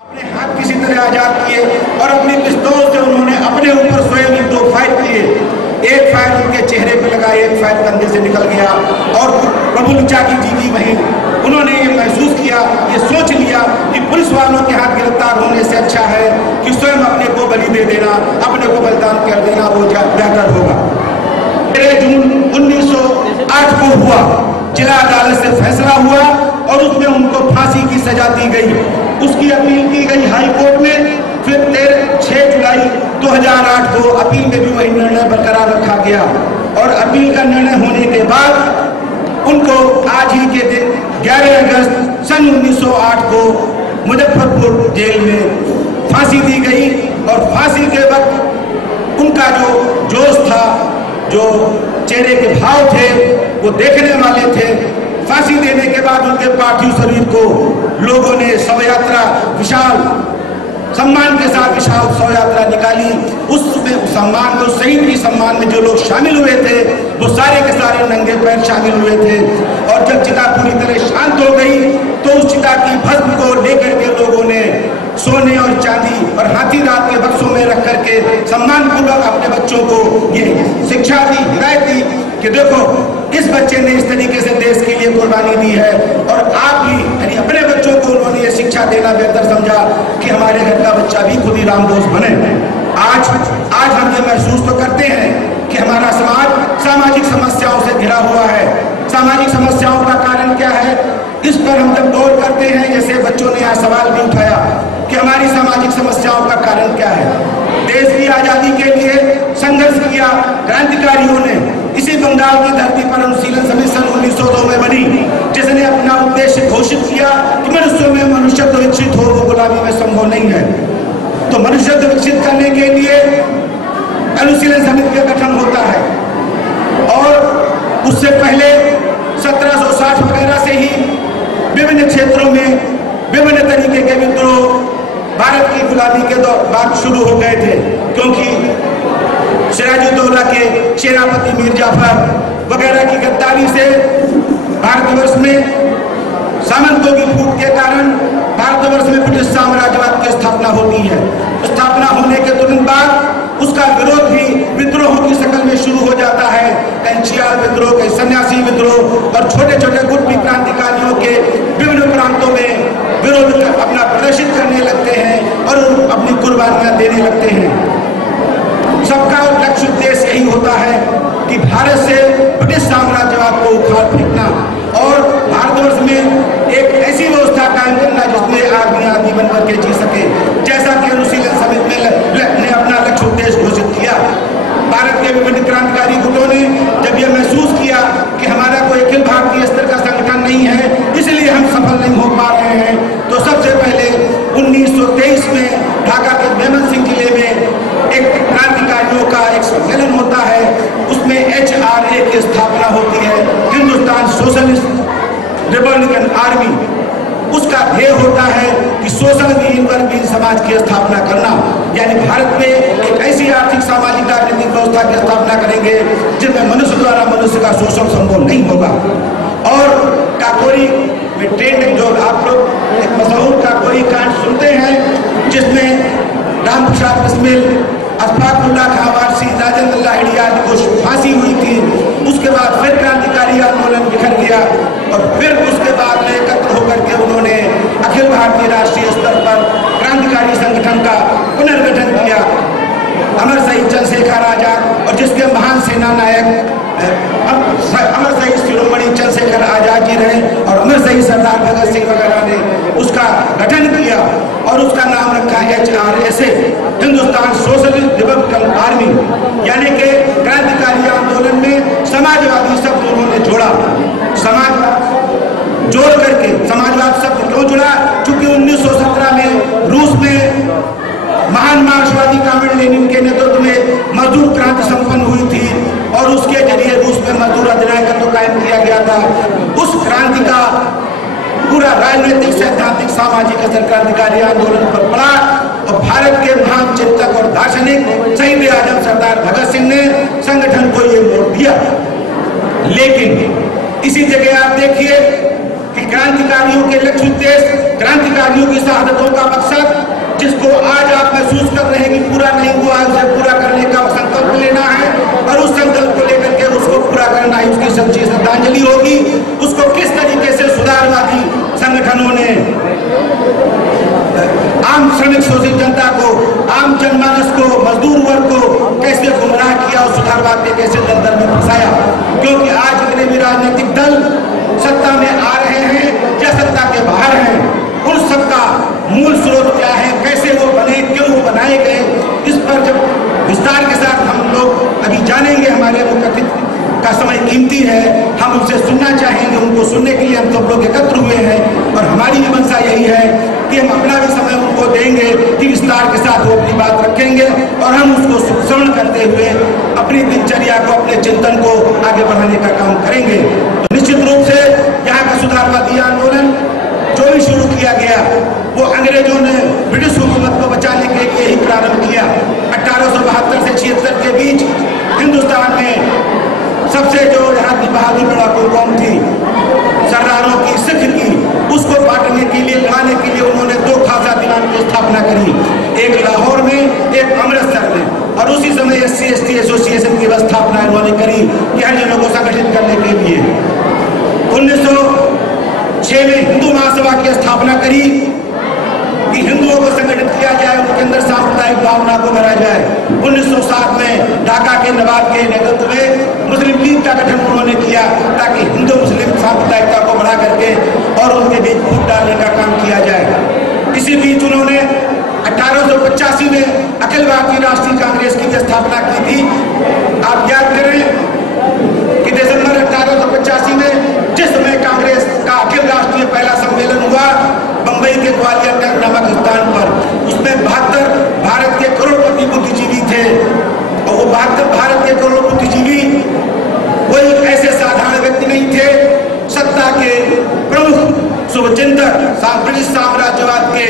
अपने हाथ किसी तरह आजाद किए और अपनी पिस्तौल से उन्होंने अपने ऊपर स्वयं ही 2 फायर किए। एक फायर उनके चेहरे पे लगा, एक फायर कंधे से निकल गया और प्रफुल्ल चाकी जी की वहीं उन्होंने ये महसूस किया, ये सोच लिया कि पुलिस वालों के हाथ गिरफ्तार होने से अच्छा है कि स्वयं अपने को बलि दे देना, अपने को बलिदान कर देना, वो बेहतर होगा। 13 जून 1908 को हुआ, जिला अदालत से फैसला हुआ और उसमें उनको फांसी की सजा दी गई। उसकी अपील की गई हाई कोर्ट में। फिर 6 जुलाई 2008 को अपील में भी वही निर्णय बरकरार रखा गया और अपील का निर्णय होने के बाद उनको आज ही के दिन 11 अगस्त सन 1908 को मुजफ्फरपुर जेल में फांसी दी गई। और फांसी के वक्त उनका जो जोश था, जो चेहरे के भाव थे, वो देखने वाले थे। फांसी देने के बाद उनके पार्थिव शरीर को लोगों ने शव यात्रा विशाल सम्मान के साथ विशाल शव यात्रा निकाली। उसमें सम्मान, तो शहीद की सम्मान में जो लोग शामिल हुए थे वो सारे के सारे नंगे पैर शामिल हुए थे। और जब चिता पूरी तरह शांत हो गई तो उस चिता की भस्म को लेकर के लोगों ने सोने और चांदी और हाथी दांत के बक्सों में रख करके सम्मानपूर्वक अपने बच्चों को ये शिक्षा दी, हिदायत दी कि देखो इस बच्चे ने इस तरीके से देश के लिए कुर्बानी दी है और आप भी, यानी अपने बच्चों को उन्होंने ये शिक्षा देना बेहतर समझा कि हमारे घर का बच्चा भी खुद ही रामदोष बने। आज हम ये महसूस तो करते हैं कि हमारा समाज सामाजिक समस्याओं से घिरा हुआ है। सामाजिक समस्याओं का कारण क्या है, इस पर हम जब गौर करते हैं, जैसे बच्चों ने यहाँ सवाल भी उठाया कि हमारी सामाजिक समस्याओं का कारण क्या है। देश की आजादी के लिए संघर्ष किया क्रांतिकारियों ने। इसी बंगाल की धरती पर अनुशीलन समिति सन 1902 में बनी, जिसने अपना उद्देश्य घोषित किया कि मनुष्यों में मनुष्यत्व विकसित हो, वो गुलामी में संभव नहीं है। तो मनुष्यत्व विकसित करने के लिए अनुशीलन समिति का गठन होता है और उससे पहले 1760 वगैरह से ही विभिन्न क्षेत्रों में विभिन्न तरीके के विद्रोह भारत की गुलामी के बाद शुरू हो गए थे, क्योंकि सिराजुद्दौला के सेनापति मीर जाफर वगैरह की गद्दारी से भारतवर्ष में सामंतों की फूट के कारण भारतवर्ष में ब्रिटिश साम्राज्यवाद की स्थापना होती है। स्थापना होने के तुरंत बाद उसका विरोध भी विद्रोहों की शक्ल में शुरू हो जाता है। कहीं चियाल विद्रोह, कहीं सन्यासी विद्रोह और छोटे छोटे गुट क्रांतिकारियों के विभिन्न प्रांतों में विरोध अपना प्रदर्शित करने लगते हैं और अपनी कुर्बानियां देने लगते हैं। सबका लक्ष्य उद्देश्य यही होता है कि भारत से ब्रिटिश साम्राज्यवाद को उखाड़ फेंकना और भारतवर्ष में एक ऐसी व्यवस्था कायम करना जिसमें आदमी आदमी बनकर के जी सके, जैसा कि अनुशीलन समिति ने अपना लक्ष्य उद्देश्य घोषित किया। भारत के विभिन्न क्रांतिकारी गुटों ने जब यह महसूस किया कि हमारा कोई अखिल भारतीय स्तर का संगठन नहीं है, इसलिए हम सफल नहीं हो पा रहे हैं, तो सबसे पहले 1923 में ढाका के मेमन सिंह जिले में एक क्रांतिकारियों का एक सम्मेलन होता है। उसमें HRA की स्थापना होती है, हिंदुस्तान सोशलिस्ट रिपब्लिकन आर्मी। उसका ध्येय होता है कि शोषण विहीन वर्गहीन समाज की स्थापना करना, यानी भारत में एक ऐसी आर्थिक सामाजिक राजनीतिक व्यवस्था की स्थापना करेंगे जिसमें मनुष्य द्वारा मनुष्य का शोषण संभव नहीं होगा। और काकोरी में ट्रेंड, जो आप लोग एक मशहूर काकोरी कांड सुनते हैं, जिसमें राम प्रसाद बिस्मिल, अशफाकुल्लाह खां वारसी, राजेंद्र लाहिड़ी आदि को फांसी हुई थी। उसके बाद फिर क्रांतिकारी आंदोलन बिखर गया और फिर उसके बाद में एकत्र होकर के उन्होंने अखिल भारतीय राष्ट्रीय स्तर पर क्रांतिकारी संगठन का पुनर्गठन किया। अमर शहीद चंद्रशेखर आजाद और जिसके महान सेना नायक अमर शहीद शिरोमणि चंद्रशेखर आजाद जी रहे और अमर शहीद सरदार भगत सिंह वगैरह ने उसका गठन किया और उसका नाम रखा HRSA, Hindustan socialist Republican army. यानी कि क्रांतिकारी आंदोलन में समाजवादी शब्द उन्होंने जोड़ा। समाजवाद जोड़ करके, समाजवाद शब्द क्यों जुड़ा? क्योंकि 1917 में रूस में महान मार्क्सवादी कामिल लेनिन के नेतृत्व में मजदूर क्रांति संपन्न हुई थी और उसके जरिए रूस में मजदूर अधिनायकत्व कायम किया गया था। उस क्रांति का पूरा राजनीतिक, सैद्धांतिक, सामाजिक असर क्रांतिकारी आंदोलन पर पड़ा और भारत के महान चिंतक और दार्शनिक शहीद आजम सरदार भगत सिंह ने संगठन को ये मोड़ दिया। लेकिन इसी जगह आप देखिए कि क्रांतिकारियों के लक्ष्य उद्देश्य, क्रांतिकारियों की शहादतों का मकसद सच्ची श्रद्धांजलि होगी, उसको किस तरीके से सुधारवादी संगठनों ने आम श्रमिक शोषित जनता को, आम जनमानस को, मजदूर वर्ग को कैसे गुमराह किया और सुधारवाद के कैसे दलदल में फंसाया। क्योंकि आज जितने भी राजनीतिक दल सत्ता में आ रहे हैं या सत्ता के बाहर हैं, उन सबका मूल स्रोत क्या है, कैसे वो बने, क्यों वो बनाए गए, इस पर जब विस्तार के साथ हम लोग अभी जानेंगे। हमारे मुख्यातिथि का समय कीमती है, हम उनसे सुनना चाहेंगे। उनको सुनने के लिए हम सब लोग एकत्र हुए हैं और हमारी भी मंशा यही है कि हम अपना भी समय उनको देंगे कि विस्तार के साथ वो अपनी बात रखेंगे और हम उसको श्रवण करते हुए अपनी दिनचर्या को, अपने चिंतन को आगे बढ़ाने का काम करेंगे। तो निश्चित रूप से यहाँ का सुधारवादी आंदोलन जो भी शुरू किया गया वो अंग्रेजों ने ब्रिटिश हुकूमत को बचाने के लिए ही प्रारंभ किया। 1872 से 76 के बीच हिंदुस्तान में सबसे जो यहाँ की बहादुर लड़ाकू कौम थी, सरदारों की, सिख की, उसको बांटने के लिए, लड़ाने के लिए उन्होंने 2 खासा दिवान की स्थापना करी, एक लाहौर में, एक अमृतसर में। और उसी समय SC/ST एसोसिएशन की स्थापना उन्होंने करी कि हरिजनों को संगठित करने के लिए। 1906 में हिंदू महासभा की स्थापना करी कि हिंदुओं को संगठित किया जाए, उनके अंदर सांप्रदायिक भावना को भरा जाए। 1907 में ढाका के नवाब के नेतृत्व में मुस्लिम लीग का गठन उन्होंने किया ताकि हिंदू मुस्लिम सांप्रदायिकता को बढ़ा करके और उनके बीच फूट डालने का काम किया जाए। इसी बीच उन्होंने 1885 में अखिल भारतीय राष्ट्रीय कांग्रेस की स्थापना की थी। आप याद करें कि दिसंबर 1885 में जिस समय कांग्रेस का अखिल राष्ट्रीय पहला सम्मेलन हुआ बंबई के ग्वालियर नामक स्थान पर, उसमें 72 भारत के करोड़पति बुद्धिजीवी थे और वो 72 भारत के करोड़ बुद्धिजीवी कोई ऐसे साधारण व्यक्ति नहीं थे। सत्ता के प्रमुख शुभचिंतक, ब्रिटिश साम्राज्यवाद के,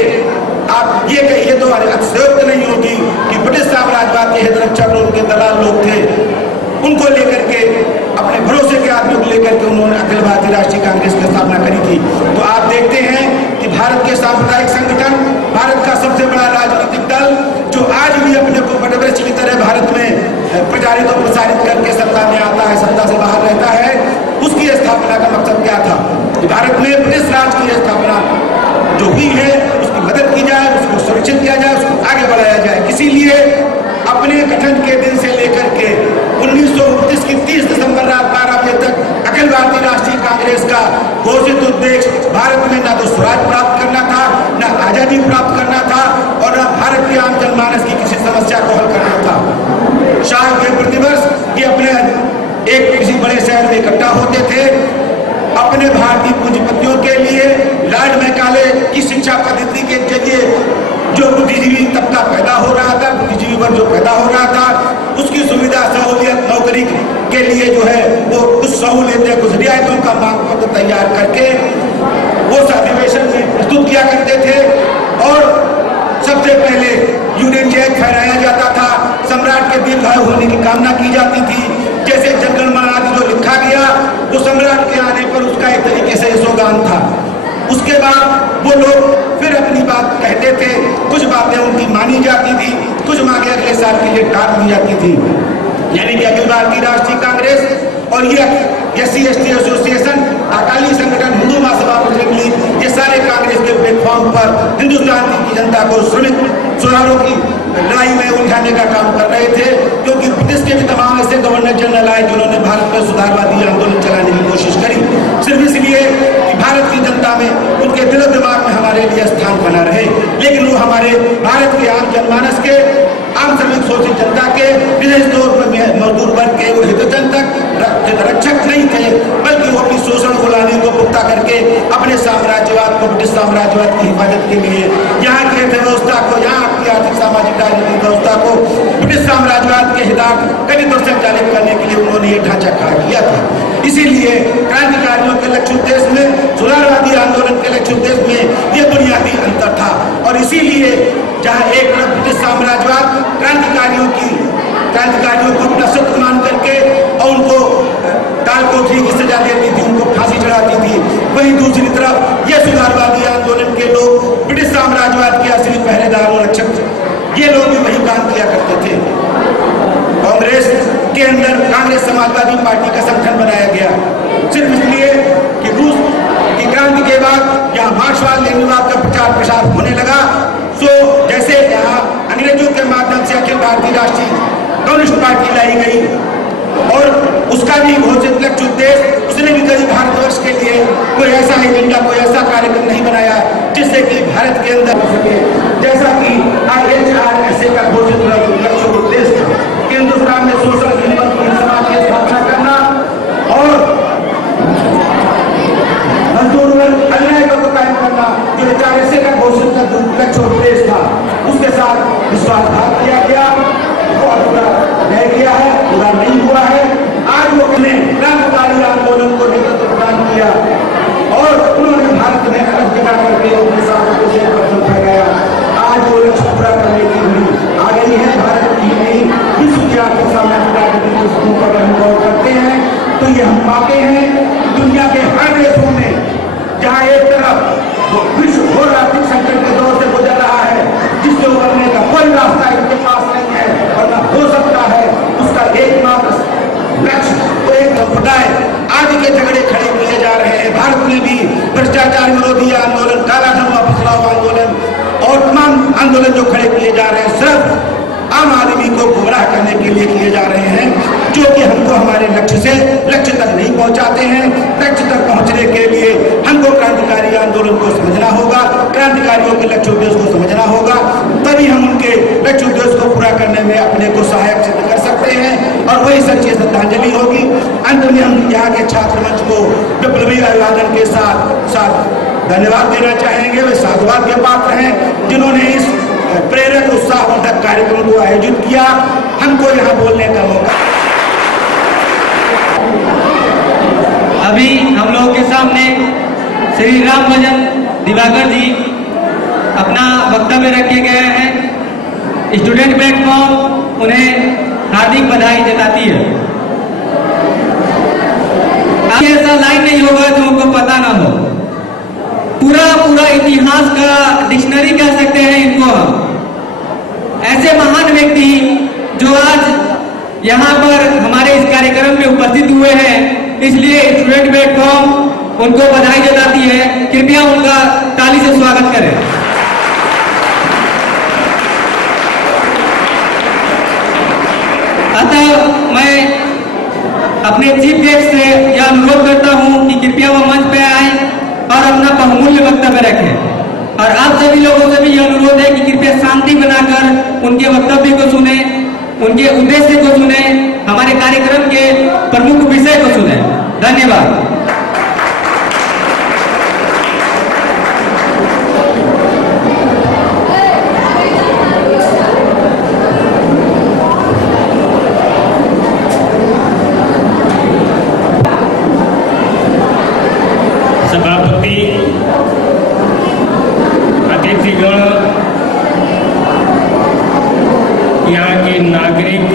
आप ये कहिए तो अतिशयोक्ति नहीं होगी कि ब्रिटिश साम्राज्यवाद के हितरक्षक उनके दलाल लोग थे। उनको लेकर के, अपने भरोसे के आदमियों को लेकर के उन्होंने अखिल भारतीय राष्ट्रीय कांग्रेस की स्थापना करी थी। तो आप देखते हैं कि भारत के सांप्रदायिक संगठन, भारत का सबसे बड़ा राजनीतिक दल जो आज भी अपने को बटवृक्ष की तरह भारत में प्रचारित और प्रसारित करके सत्ता में आता है, सत्ता से बाहर रहता है, उसकी स्थापना का मकसद क्या था कि भारत में ब्रिटिश राज की स्थापना जो हुई है उसकी मदद की जाए, उसको सुरक्षित किया जाए, उसको आगे बढ़ाया जाए। इसीलिए अपने गठन के दिन से लेकर के 1929 की 30 दिसंबर रात 12 बजे तक अखिल भारतीय राष्ट्रीय कांग्रेस का घोषित उद्देश्य भारत में न तो स्वराज प्राप्त करना था, न आजादी प्राप्त करना था और न भारत के आम जनमानस की किसी समस्या को हल करना था। शाह के प्रतिवर्ष ये अपने एक किसी बड़े शहर में इकट्ठा होते थे, अपने भारतीय पूंजीपतियों के लिए लॉर्ड मैकाले की शिक्षा पद्धति के जरिए जो बुद्धिजीवी तबका पैदा हो रहा था, बुद्धिजीवी वर्ग जो पैदा हो रहा था, उसकी सुविधा, सहूलियत, नौकरी के लिए जो है वो कुछ सहूलियतें, कुछ रियायतों का मांग पत्र तैयार करके वो अधिवेशन में प्रस्तुत किया करते थे। और सबसे पहले यूनियन जैक फहराया जाता था, सम्राट के दीर्घायु होने की कामना की जाती थी। जैसे जनगणमन आदि जो लिखा गया वो सम्राट के आने पर उसका एक तरीके से यशोगान था। उसके बाद वो लोग फिर अपनी बात कहते थे, कुछ बातें उनकी मानी जाती थी, कुछ मांगे अगले साल के लिए टाल दी जाती थी। यानी कि अखिल भारतीय राष्ट्रीय कांग्रेस और ये SC/ST एसोसिएशन, अकाली संगठन, हिंदू महासभा, मुस्लिम लीग, ये सारे कांग्रेस के प्लेटफॉर्म पर हिंदुस्तान की जनता को श्रमिक सुधारों की लड़ाई में उलझाने का काम कर रहे थे। क्योंकि ब्रिटिश के भी तमाम ऐसे गवर्नर जनरल आए जिन्होंने भारत में सुधारवादी आंदोलन चलाने की कोशिश करी, सिर्फ इसलिए कि भारत की जनता में, उनके दिल दिमाग में हमारे लिए स्थान बना रहे। लेकिन वो हमारे भारत के आम जनमानस के, आम श्रमिक शोषित जनता के, विशेष तौर पर मजदूर वर्ग के वो हितचिंतक, रक्षक नहीं थे, बल्कि वो अपनी शोषण गुलामी को पुख्ता करके अपने साम्राज्यवाद को, ब्रिटिश साम्राज्यवाद की हिफाजत के लिए, यहाँ की अर्थव्यवस्था को, यहाँ की आर्थिक सामाजिक राजनीतिक व्यवस्था को ब्रिटिश साम्राज्यवाद के हितार्थ कभी तो संचालित करने के लिए उन्होंने ये ढांचा खड़ा किया था। इसीलिए क्रांतिकारियों के लक्ष्य उद्देश्य में, सुधारवादी आंदोलन के लक्ष्य उद्देश्य में ये बुनियादी अंतर था। और इसीलिए जहाँ एक तरफ ब्रिटिश साम्राज्यवाद क्रांतिकारियों को अपना शत्रु मान करके और उनको कालकोठरी की सजा देती थी, उनको फांसी चढ़ाती थी, वहीं दूसरी तरफ ये सुधारवादी आंदोलन के लोग, ब्रिटिश साम्राज्यवाद के असली पहरेदार और रक्षक, ये लोग भी वही काम किया करते थे। कांग्रेस के अंदर कांग्रेस समाजवादी पार्टी का संगठन बनाया गया, सिर्फ इसलिए कि रूस की क्रांति के बाद यहाँ मार्क्सवाद लेनिनवाद का प्रचार प्रसार होने लगा। सो जैसे यहाँ अंग्रेजों के माध्यम से अखिल भारतीय राष्ट्रीय कम्युनिस्ट पार्टी लाई गई और उसका भी घोषित लक्ष्य उद्देश्य, उसने भी कभी भारतवर्ष के लिए कोई ऐसा एजेंडा, कोई ऐसा कार्यक्रम नहीं बनाया जिससे कि भारत के अंदर हो सके, जैसा कि IHRSA का घोषित लक्ष्य उद्देश्य था कि हिंदुस्तान में शोषण समाज की स्थापना करना और मजदूर वर्ग अन्याय को कायम करना, जो HRSA का घोषित लक्ष्य उद्देश्य था, उसके साथ विश्वासघात किया गया और पूरा रह गया है, पूरा नहीं हुआ है। आज वो क्रांतिकारी आंदोलन को नेतृत्व प्रदान किया और उन्होंने भारत में अलग जगह करके अपने साथ फैलाया। आज वो लक्ष्य पूरा करने की घड़ी आ गई है। भारत की नहीं, विश्व की आर्थिक सामाजिक अगर हम गौर करते हैं तो ये हम पाते हैं दुनिया के हर देशों में जहाँ एक तरफ विश्व घोर आर्थिक संकट के दौर से गुजर रहा है, जिससे उभरने का कोई रास्ता इनके पास नहीं है और न हो सकता है, उसका एकमात्र लक्ष्य तो एक समुदाय आदि के झगड़े खड़े किए जा रहे हैं। भारत में भी भ्रष्टाचार विरोधी आंदोलन, काला धन वापस लाओ आंदोलन और तमाम आंदोलन जो खड़े किए जा रहे हैं, सिर्फ आम आदमी को गुमराह करने के लिए किए जा रहे हैं, जो कि हमको हमारे लक्ष्य तक नहीं पहुंचाते हैं। लक्ष्य तक पहुंचने के लिए हमको क्रांतिकारी आंदोलन को समझना होगा, क्रांतिकारियों के लक्ष्य उद्देश्य को समझना होगा, तभी हम उनके लक्ष्य उद्देश्य को पूरा करने में अपने को सहायक सिद्ध कर सकते हैं और वही सच्ची श्रद्धांजलि होगी। अंत में हम यहाँ के छात्र मंच को विप्लवी अभिवादन के साथ धन्यवाद देना चाहेंगे। वे साधुवाद के पात्र हैं जिन्होंने इस प्रेरक उत्साहवर्धक कार्यक्रम को आयोजित किया, हमको यहाँ बोलने का मौका। अभी हम लोगों के सामने श्री राम भजन दिवाकर जी अपना वक्तव्य रखे गए हैं। स्टूडेंट प्लेटफॉर्म उन्हें हार्दिक बधाई जताती है। ऐसा लाइन नहीं होगा जो उनको पता ना हो, पूरा इतिहास का डिक्शनरी कह सकते हैं इनको हम। ऐसे महान व्यक्ति जो आज यहाँ पर हमारे इस कार्यक्रम में उपस्थित हुए हैं, इसलिए स्टूडेंट प्लेटफॉर्म उनको बधाई जताती है। कृपया उनका ताली से स्वागत करें। अतः मैं अपने चीफ गेस्ट से यह अनुरोध करता हूं कि कृपया वो मंच पे आए और अपना बहुमूल्य वक्तव्य रखें। और आप सभी लोगों से भी यह अनुरोध है कि कृपया शांति बनाकर उनके वक्तव्य को सुने, उनके उद्देश्य को सुने, हमारे कार्यक्रम के प्रमुख विषय को सुने। धन्यवाद। सभापति, अतिथिगण, यहाँ के नागरिक,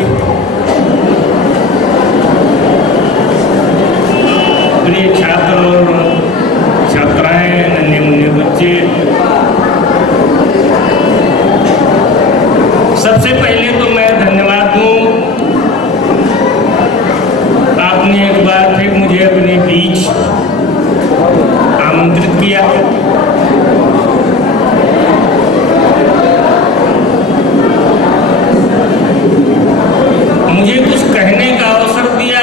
प्रिय छात्र और छात्राएं, नन्हे मुन्ने बच्चे, सबसे पहले तो मैं धन्यवाद दूं, आपने एक बार फिर मुझे अपने बीच आमंत्रित किया। मुझे कुछ कहने का अवसर दिया।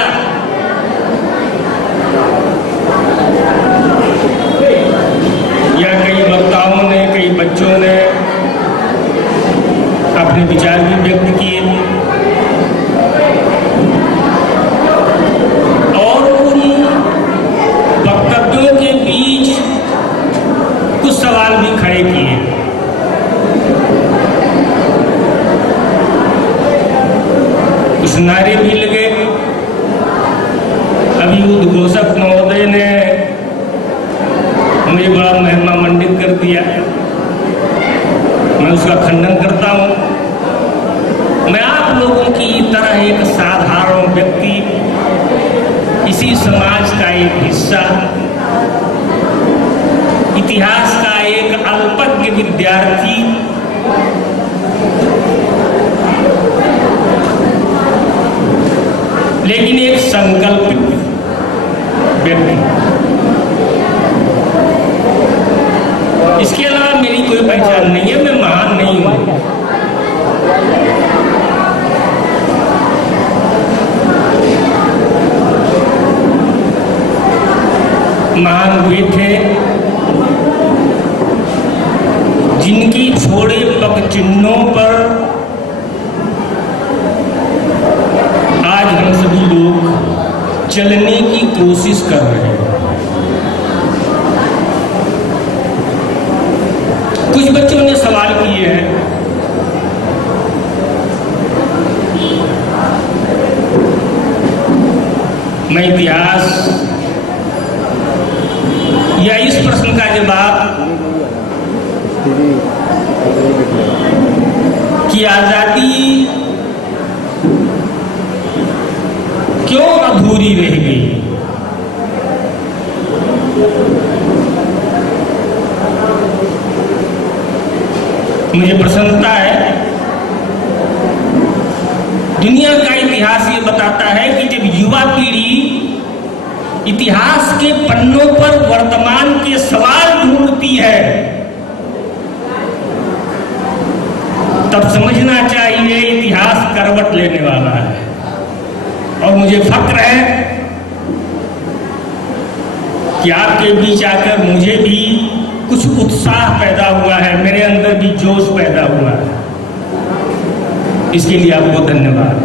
या कई वक्ताओं ने, कई बच्चों ने अपने विचार भी व्यक्त किए और उन वक्तव्यों के बीच कुछ सवाल भी खड़े किए। कुछ नारे भी लगे। अभी उद्घोषक महोदय ने मुझे बड़ा महिमा मंडित कर दिया, मैं उसका खंडन करता हूं। मैं आप लोगों की तरह एक साधारण व्यक्ति, इसी समाज का एक हिस्सा, इतिहास का एक अल्पज्ञ विद्यार्थी, संकल्पित व्यक्ति। इसके अलावा मेरी कोई पहचान नहीं है, मैं महान नहीं हूं। महान वे थे जिनकी छोड़े पग चिन्हों पर आज हम सभी लोग चलने की कोशिश कर रहे हैं। कुछ बच्चों ने सवाल किए हैं, मैं इतिहास या इस प्रश्न का जवाब कि आजादी क्यों अधूरी रह गई, मुझे प्रसन्नता है। दुनिया का इतिहास ये बताता है कि जब युवा पीढ़ी इतिहास के पन्नों पर वर्तमान के सवाल ढूंढती है, तब समझना चाहिए इतिहास करवट लेने वाला है। और मुझे फक्र है कि आपके बीच आकर मुझे भी कुछ उत्साह पैदा हुआ है, मेरे अंदर भी जोश पैदा हुआ है। इसके लिए आपको धन्यवाद।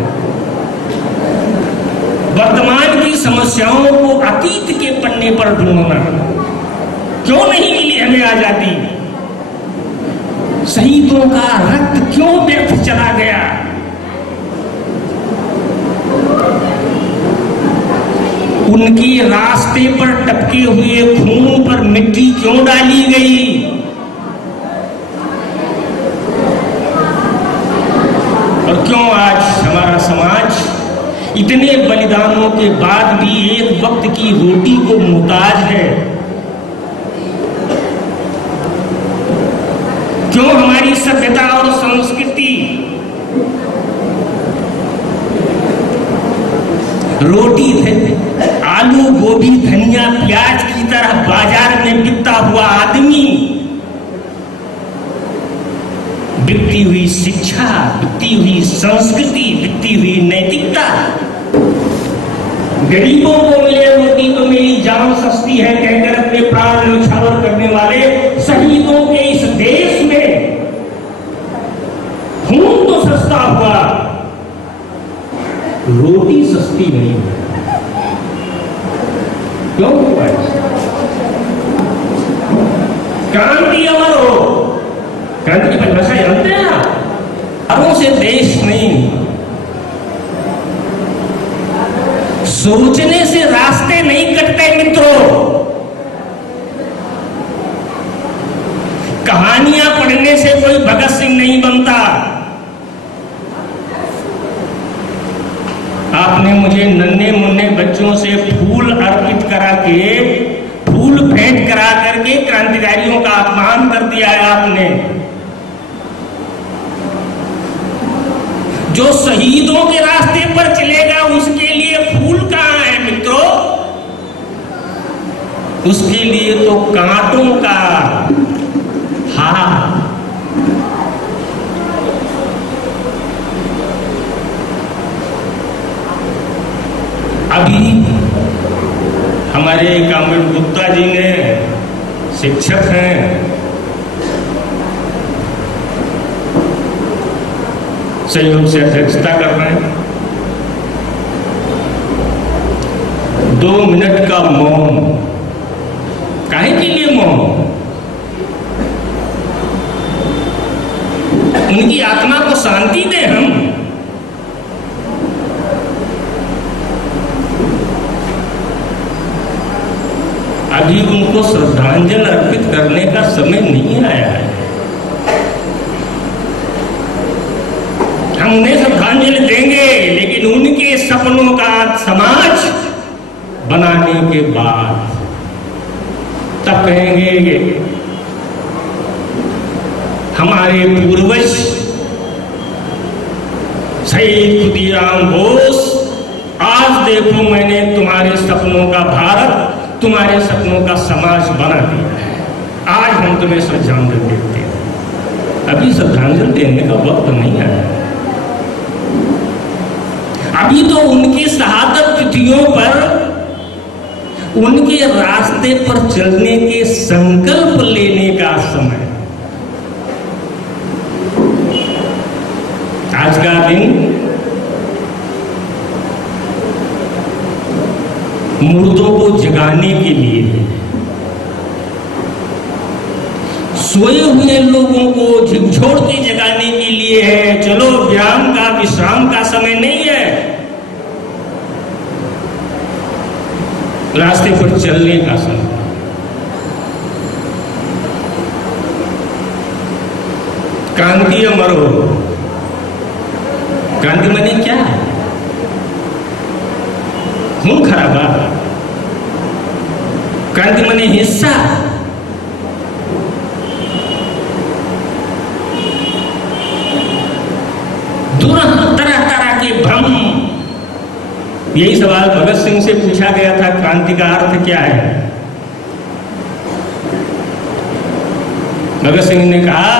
वर्तमान की समस्याओं को अतीत के पन्ने पर ढूंढना, क्यों नहीं मिली हमें आजादी, शहीदों का रक्त क्यों व्यर्थ चला गया, उनके रास्ते पर टपके हुए खून पर मिट्टी क्यों डाली गई, और क्यों आज हमारा समाज इतने बलिदानों के बाद भी एक वक्त की रोटी को मुहताज है, क्यों हमारी सभ्यता और संस्कृति रोटी आलू गोभी धनिया प्याज की तरह बाजार में बिकता हुआ आदमी, बिकती हुई शिक्षा, बिकती हुई संस्कृति, बिकती हुई नैतिकता, गरीबों को मिले रोटी तो मेरी जान सस्ती है कहकर अपने प्राण न्यौछावर करने वाले शहीदों के इस देश में खून तो सस्ता हुआ, रोटी सस्ती नहीं है। क्यों हुआ? क्रांति अमर हो, क्रांति की परिभाषा जानते हैं आप? अरों से देश नहीं, सोचने से रास्ते नहीं कटते मित्रों, कहानियां पढ़ने से कोई भगत सिंह नहीं बनता। आपने मुझे नन्हे मुन्ने बच्चों से फूल अर्पित करा के, फूल भेंट करा करके क्रांतिकारियों का अपमान कर दिया है आपने। जो शहीदों के रास्ते पर चलेगा उसके लिए फूल कहां है मित्रों? उसके लिए तो कांटों का हार। अभी हमारे कामरेड गुप्ता जी ने, शिक्षक हैं, संयोग से अध्यक्षता कर रहे हैं। 2 मिनट का मौन, काहे के लिए मौन? उनकी आत्मा को शांति दें हम। अभी उनको श्रद्धांजलि अर्पित करने का समय नहीं आया है। हम उन्हें श्रद्धांजलि देंगे, लेकिन उनके सपनों का समाज बनाने के बाद तब कहेंगे हमारे पूर्वज शहीद खुदीराम बोस आज देखो मैंने तुम्हारे सपनों का भारत, तुम्हारे सपनों का समाज बना दिया है। आज हम तुम्हें श्रद्धांजलि देते हैं। अभी श्रद्धांजलि देने का वक्त नहीं आया। अभी तो उनकी शहादत तिथियों पर उनके रास्ते पर चलने के संकल्प लेने का समय। आज का दिन मुर्दों को जगाने के लिए है, सोए हुए लोगों को झकझोर के जगाने के लिए है। चलो, व्यायाम का विश्राम का समय नहीं है, रास्ते पर चलने का समय। क्रांति अमर हो। क्रांति माने क्या है? खून खराबा। क्रांति माने हिस्सा। तरह तरह के भ्रम। यही सवाल भगत सिंह से पूछा गया था, क्रांति का अर्थ क्या है? भगत सिंह ने कहा,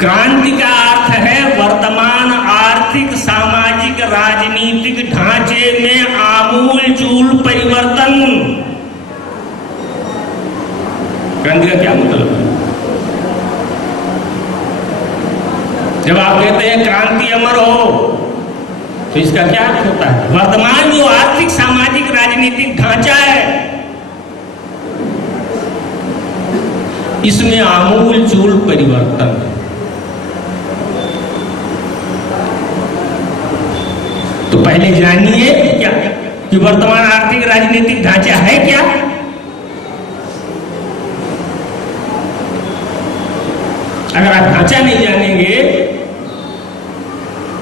क्रांति का अर्थ है वर्तमान आर्थिक, सामाजिक, राजनीतिक ढांचे में आमूलचूल परिवर्तन। क्रांति का क्या मतलब है? जब आप कहते हैं क्रांति अमर हो, तो इसका क्या अर्थ होता है? वर्तमान जो आर्थिक, सामाजिक, राजनीतिक ढांचा है, इसमें आमूलचूल परिवर्तन है। तो पहले जानिए क्या कि वर्तमान आर्थिक, राजनीतिक ढांचा है क्या। अगर आप ढांचा नहीं जानेंगे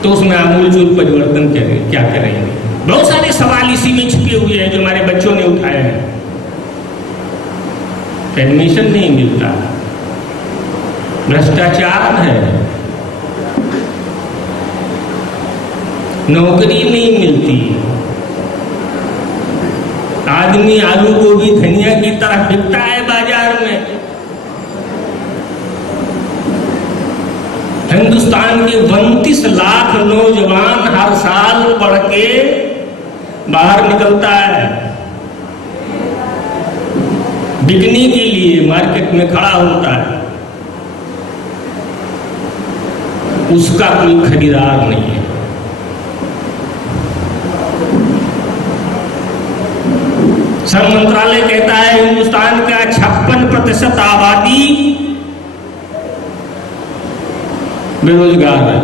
तो उसमें आमूलचूल परिवर्तन क्या करेंगे? बहुत सारे सवाल इसी में छिपे हुए हैं जो हमारे बच्चों ने उठाए हैं। एडमिशन नहीं मिलता, भ्रष्टाचार है, नौकरी नहीं मिलती, आदमी आलू गोभी धनिया की तरह बिकता है बाजार में। हिंदुस्तान के 32 लाख नौजवान हर साल पढ़ के बाहर निकलता है, बिकने के लिए मार्केट में खड़ा होता है, उसका कोई खरीदार नहीं है। श्रम मंत्रालय कहता है हिंदुस्तान का 56% आबादी बेरोजगार है।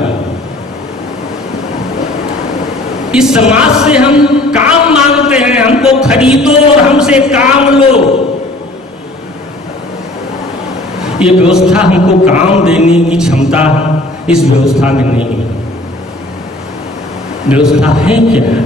इस समाज से हम काम मांगते हैं, हमको खरीदो और हमसे काम लो। ये व्यवस्था हमको काम देने की क्षमता इस व्यवस्था में नहीं है। व्यवस्था है क्या?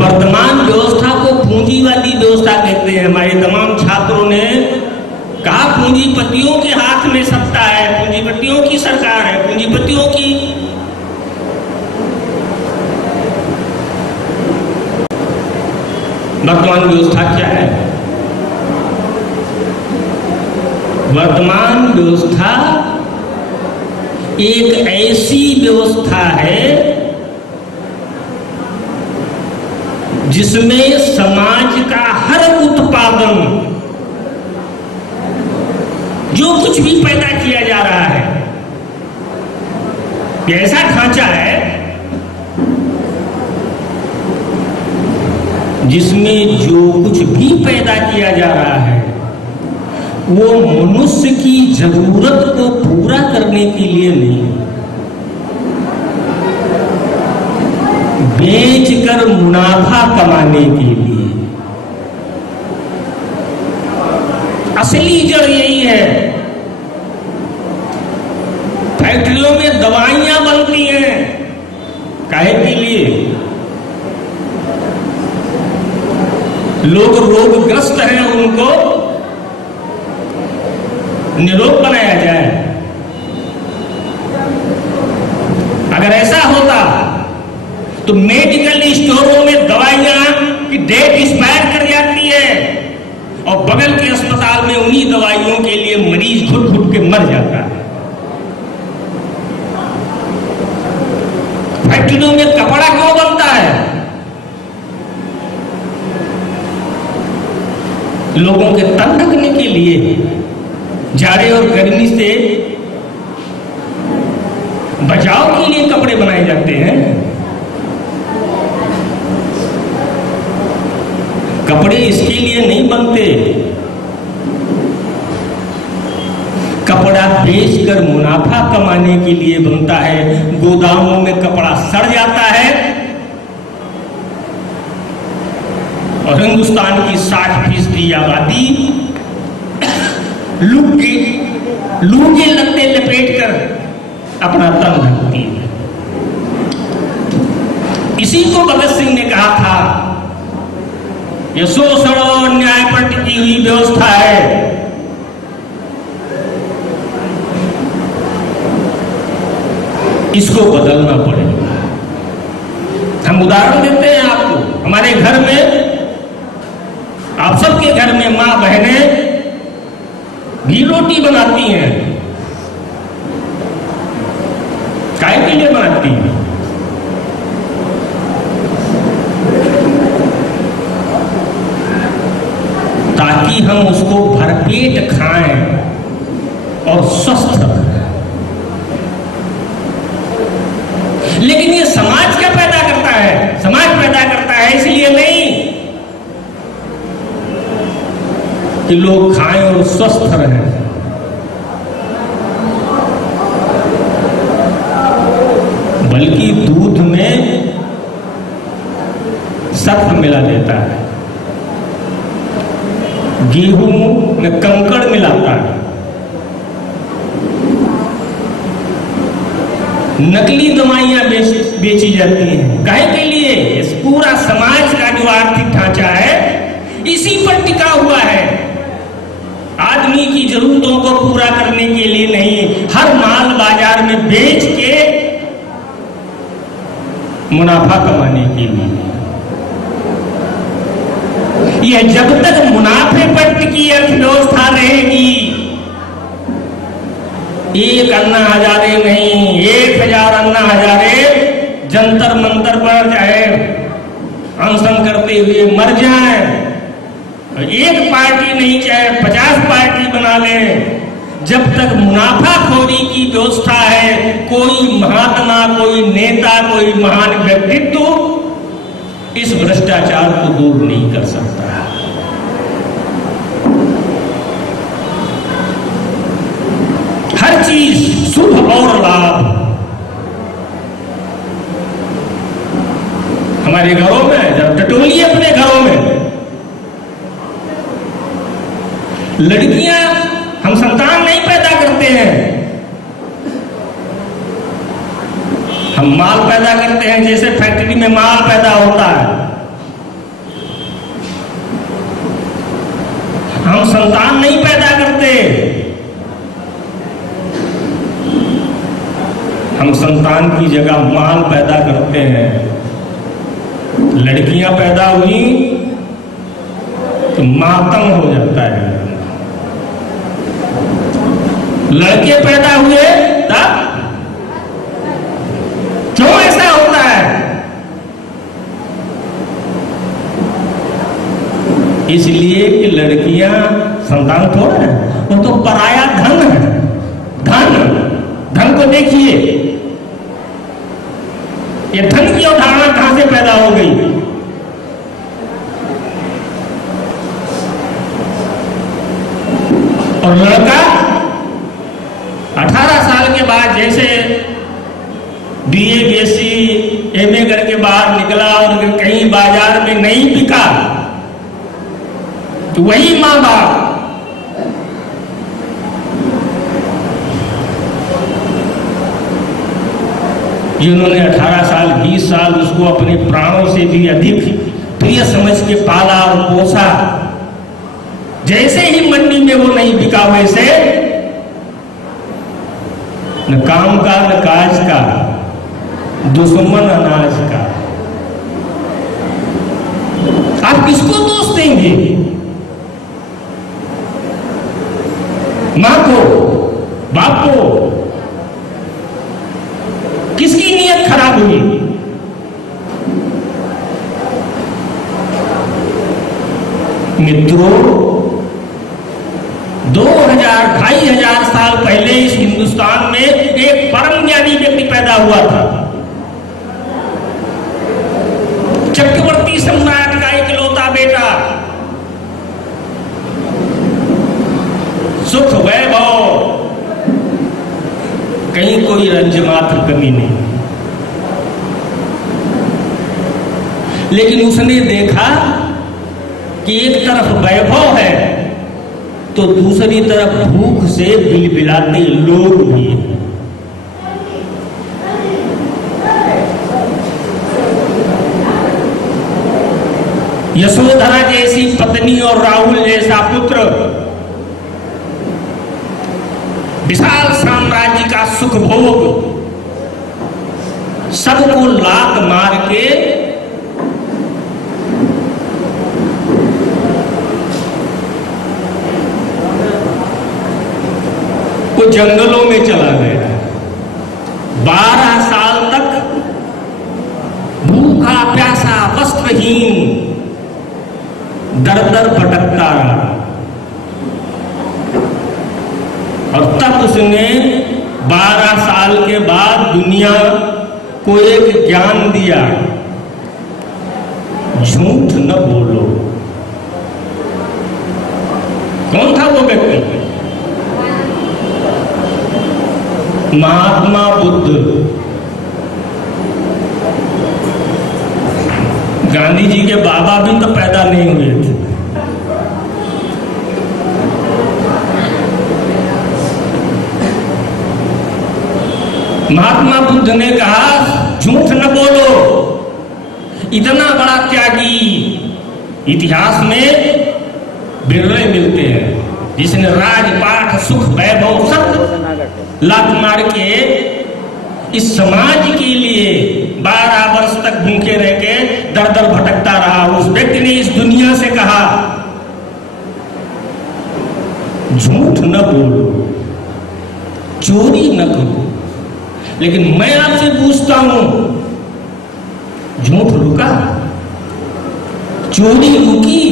वर्तमान व्यवस्था को पूंजीवादी व्यवस्था कहते हैं। हमारे तमाम छात्रों ने कहा पूंजीपतियों के हाथ में सत्ता है, पूंजीपतियों की सरकार है, पूंजीपतियों की। वर्तमान व्यवस्था क्या है? वर्तमान व्यवस्था एक ऐसी व्यवस्था है जिसमें समाज का हर उत्पादन, जो कुछ भी पैदा किया जा रहा है, ऐसा ढांचा है जिसमें जो कुछ भी पैदा किया जा रहा है वो मनुष्य की जरूरत को पूरा करने के लिए नहीं, बेचकर मुनाफा कमाने के लिए। असली जड़ यही है। फैक्ट्रियों में दवाइयां बनती हैं, काहे के लिए? लोग रोगग्रस्त हैं, उनको निरोग बनाया जाए। अगर ऐसा होता तो मेडिकल स्टोरों में दवाइयां की डेट एक्सपायर कर जाती है और बगल के अस्पताल में उन्हीं दवाइयों के लिए मरीज घुट घुट के मर जाता है। फैक्ट्रियों में कपड़ा क्यों बनता है? लोगों के तन ढकने के लिए, जाड़े और गर्मी से बचाव के लिए कपड़े बनाए जाते हैं। कपड़े इसके लिए नहीं बनते, कपड़ा बेचकर मुनाफा कमाने के लिए बनता है। गोदामों में कपड़ा सड़ जाता है और हिंदुस्तान की 60% आबादी लू के लत्ते लपेट कर अपना तन ढकती है। इसी को भगत सिंह ने कहा था, यह शोषण और न्याय पर टिकी हुई व्यवस्था है। इसको बदलना पड़ेगा। हम उदाहरण देते हैं आपको, हमारे घर में, आप सबके घर में मां बहनें घी रोटी बनाती हैं। काहे के लिए बनाती हैं? ताकि हम उसको भरपेट खाएं और स्वस्थ रहें। लेकिन ये समाज क्या पैदा करता है? समाज पैदा करता है इसलिए नहीं कि लोग खाएं और स्वस्थ रहें, बल्कि दूध में सत्व मिला देता है, गेहूं में कंकड़ मिलाता है, नकली दवाइयां बेची जाती हैं। काहे के लिए? इस पूरा समाज का जो आर्थिक ढांचा है इसी पर टिका हुआ है। आदमी की जरूरतों को पूरा करने के लिए नहीं, हर माल बाजार में बेच के मुनाफा कमाने के लिए। यह जब तक मुनाफे पर टिकी अर्थव्यवस्था रहेगी, एक अन्ना हजारे नहीं, 1000 अन्ना हजारे जंतर मंतर पर चाहे अनशन करते हुए मर जाएं, एक पार्टी नहीं चाहे 50 पार्टी बना लें, जब तक मुनाफाखोरी की व्यवस्था है, कोई महात्मा, कोई नेता, कोई महान व्यक्तित्व इस भ्रष्टाचार को दूर नहीं कर सकता। हर चीज शुभ और लाभ हमारे घरों में, जब टटोलिए अपने घरों में, लड़कियां, हम संतान नहीं पैदा करते हैं, हम माल पैदा करते हैं। जैसे फैक्ट्री में माल पैदा होता है, हम संतान नहीं पैदा करते, हम संतान की जगह माल पैदा करते हैं। लड़कियां पैदा हुई तो मातम हो जाता है, लड़के पैदा हुए तब क्यों ऐसा होता है? इसलिए कि लड़कियां संतान थोड़ा है, वो तो पराया धन है। धन को देखिए, ये धन की अवधारणा कहां से पैदा हो गई? और लड़का 18 साल के बाद जैसे BA BSc MA करके बाहर निकला और कहीं बाजार में नहीं बिका, तो वही मां बाप जिन्होंने 18 साल 20 साल उसको अपने प्राणों से भी अधिक प्रिय समझ के पाला और पोसा, जैसे ही मंडी में वो नहीं बिका, वैसे न काम का न काज का, दुश्मन अनाज का। आप किसको दोष देंगे? मां को, बाप को? किसकी नीयत खराब हुई? मित्रों, 2000-2500 साल पहले इस हिंदुस्तान में एक परम ज्ञानी व्यक्ति पैदा हुआ था। चक्रवर्ती सम्राट का इकलौता बेटा, सुख वैभव, कहीं कोई रंज मात्र कमी नहीं। लेकिन उसने देखा कि एक तरफ वैभव है तो दूसरी तरफ भूख से बिलबिलाते लोग भी हैं। यशोधरा जैसी पत्नी और राहुल जैसा पुत्र, विशाल साम्राज्य का सुख भोग, सबको लात मार के वो जंगलों में चला गया। 12 साल तक भूखा प्यासा वस्त्रहीन दर दर भटकता रहा। और तब उसने 12 साल के बाद दुनिया को एक ज्ञान दिया, झूठ न बोलो। कौन था वो व्यक्ति? महात्मा बुद्ध। गांधी जी के बाबा भी तो पैदा नहीं हुए थे। महात्मा बुद्ध ने कहा, झूठ न बोलो। इतना बड़ा त्यागी इतिहास में बिरले मिलते हैं, जिसने राजपाट सुख वैभव सब लात मार के इस समाज के लिए 12 वर्ष तक भूखे रह के दर दर भटकता रहा। उस व्यक्ति ने इस दुनिया से कहा, झूठ न बोलो, चोरी न करो। लेकिन मैं आपसे पूछता हूं, झूठ रुका? चोरी रुकी?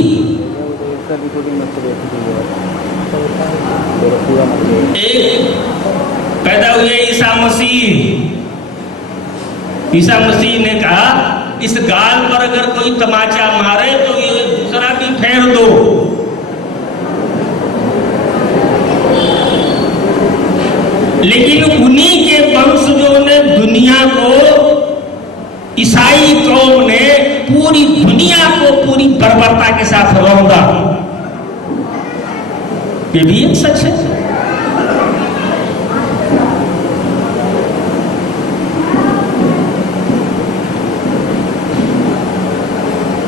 एक पैदा हुए ईसा मसीह। ईसा मसीह ने कहा, इस गाल पर अगर कोई तमाचा मारे तो ये दूसरा भी फेर दो। लेकिन उन्हीं के वंशजों ने दुनिया को, ईसाई कौम ने पूरी दुनिया को पूरी बर्बरता के साथ रौंदा। ये भी एक सच है।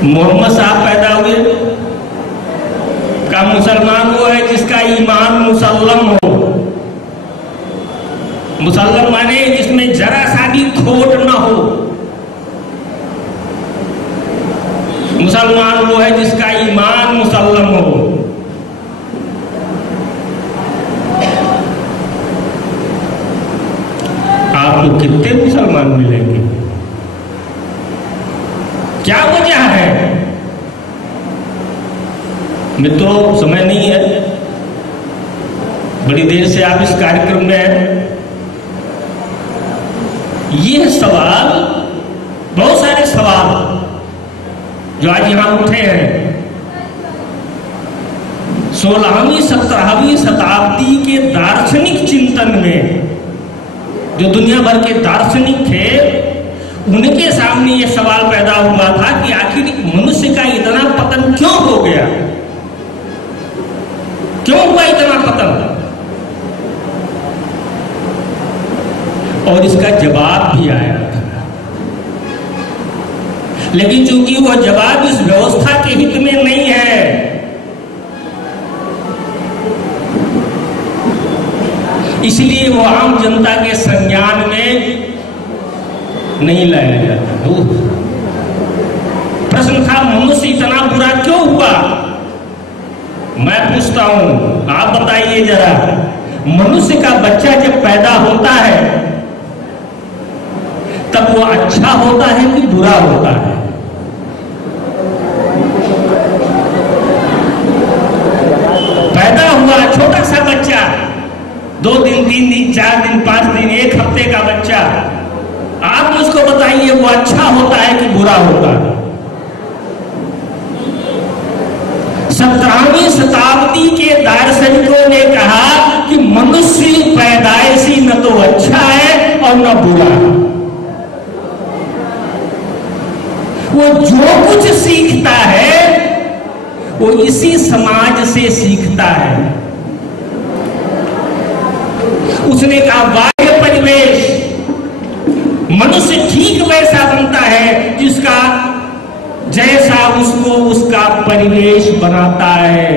मोहम्मद साहब पैदा हुए, का मुसलमान वो है जिसका ईमान मुसल्लम हो। मुसल्लम माने जिसमें जरा सा भी खोट ना हो। मुसलमान वो है जिसका ईमान मुसल्लम हो। आपको कितने मुसलमान मिलेंगे? क्या वजह है? मित्रों, समय नहीं है, बड़ी देर से आप इस कार्यक्रम में हैं। ये सवाल, बहुत सारे सवाल जो आज यहां उठे हैं, 16वीं 17वीं शताब्दी के दार्शनिक चिंतन में जो दुनिया भर के दार्शनिक थे, उनके सामने यह सवाल पैदा हुआ था कि आखिर मनुष्य का इतना पतन क्यों हो गया? क्यों हुआ इतना पतन? और इसका जवाब भी आया था। लेकिन चूंकि वह जवाब इस व्यवस्था के हित में नहीं है, इसलिए वो आम जनता के संज्ञान में नहीं लाया जाता। प्रश्न था मनुष्य इतना बुरा क्यों हुआ? मैं पूछता हूं, आप बताइए जरा, मनुष्य का बच्चा जब पैदा होता है तब वो अच्छा होता है कि बुरा होता है? पैदा हुआ छोटा सा बच्चा, 2 दिन 3 दिन 4 दिन 5 दिन 1 हफ्ते का बच्चा, आप मुझको बताइए वो अच्छा होता है कि बुरा होता है? 17वीं शताब्दी के दार्शनिकों ने कहा कि मनुष्य पैदाइशी न तो अच्छा है और न बुरा है। वो जो कुछ सीखता है वो इसी समाज से सीखता है। उसने कहा बाह्य परिवेश, मनुष्य ठीक वैसा बनता है जिसका जैसा उसको उसका परिवेश बनाता है।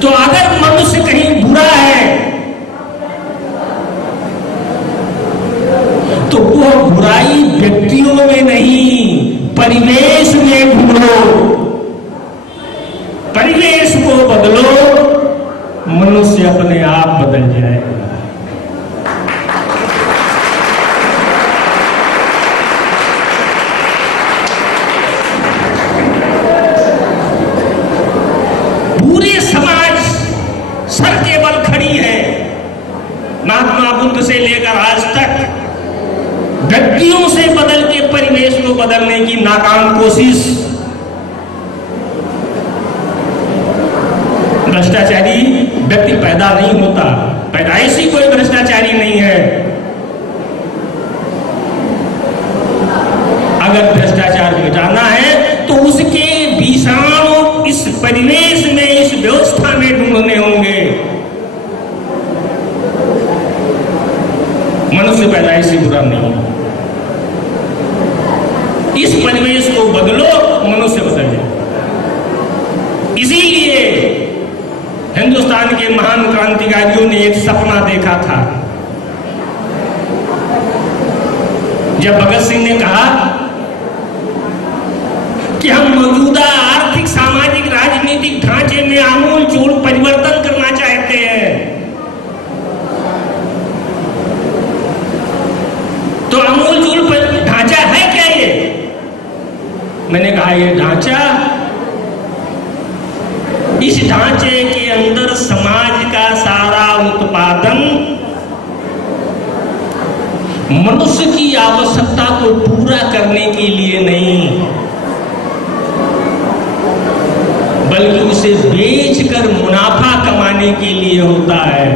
तो अगर मनुष्य कहीं बुरा है तो वो बुराई व्यक्तियों में नहीं परिवेश में ढूंढो, परिवेश को बदलो, मनुष्य अपने आप बदल जाएगा। पूरे समाज सर के बल खड़ी है। महात्मा बुद्ध से लेकर आज तक व्यक्तियों से बदल के परिवेश को बदलने की नाकाम कोशिश। भ्रष्टाचारी व्यक्ति पैदा नहीं होता, पैदाइशी कोई भ्रष्टाचारी नहीं है। अगर भ्रष्टाचार मिटाना है तो उसके विषाणु इस परिवेश में, इस व्यवस्था में ढूंढने होंगे। मनुष्य पैदाइशी बुरा नहीं, इस परिवेश को बदलो, मनुष्य बदल जाए। इसीलिए हिंदुस्तान के महान क्रांतिकारियों ने एक सपना देखा था। जब भगत सिंह ने कहा कि हम मौजूदा आर्थिक सामाजिक राजनीतिक ढांचे में आमूल चूल परिवर्तन करना चाहते हैं, तो आमूल चूल ढांचा है क्या ये? मैंने कहा ये ढांचा, इस ढांचे के अंदर समाज का सारा उत्पादन मनुष्य की आवश्यकता को पूरा करने के लिए नहीं, बल्कि उसे बेचकर मुनाफा कमाने के लिए होता है।